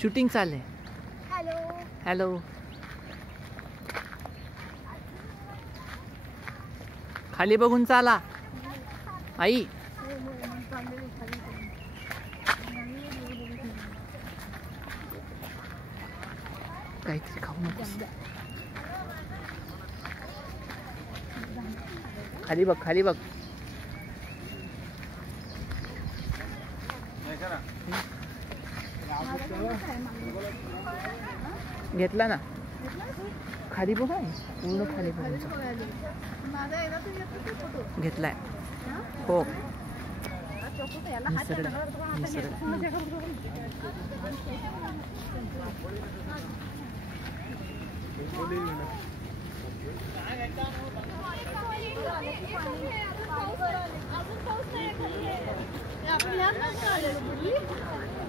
Shooting चालले. Hello hello. खाली बघून चाला आई. काहीतरी खाऊ नकोस. खाली बघ, खाली बघ. घेतला ना. खाली बघ, पूर्ण खाली बघ. घेतलाय. हो. निसर्ग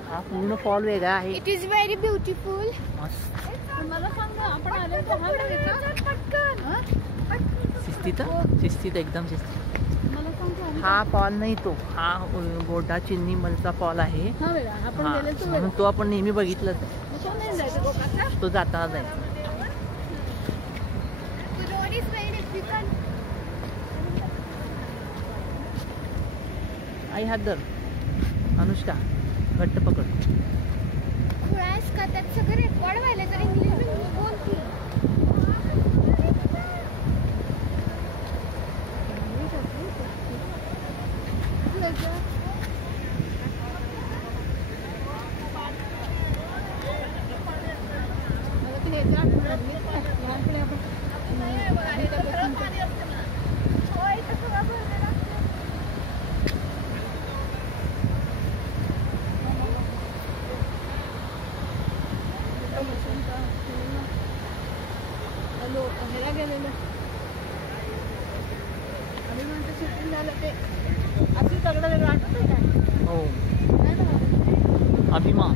हा पूर्ण फॉल वेगळा आहे. It is very beautiful. मला सांग ना, आपण आले तर शिस्तीत, शिस्तीत, एकदम शिस्तीत. मला सांग. हा फॉल नाही, तो हा गोडा चिन्नी मलचा फॉल आहे. आपण तो आपण नेहमी बघितलं. तो जाताना जायचा. आई हात धर. अनुष्का घट्ट पकड. का त्यात सगळं रेकॉर्ड व्हायला तर इंग्लिश बोलते. गेलेलं आम्ही म्हणतो शूटिंग झालं ते अशी सगळं वेगळं आठवतं काय? हो. अभिमान.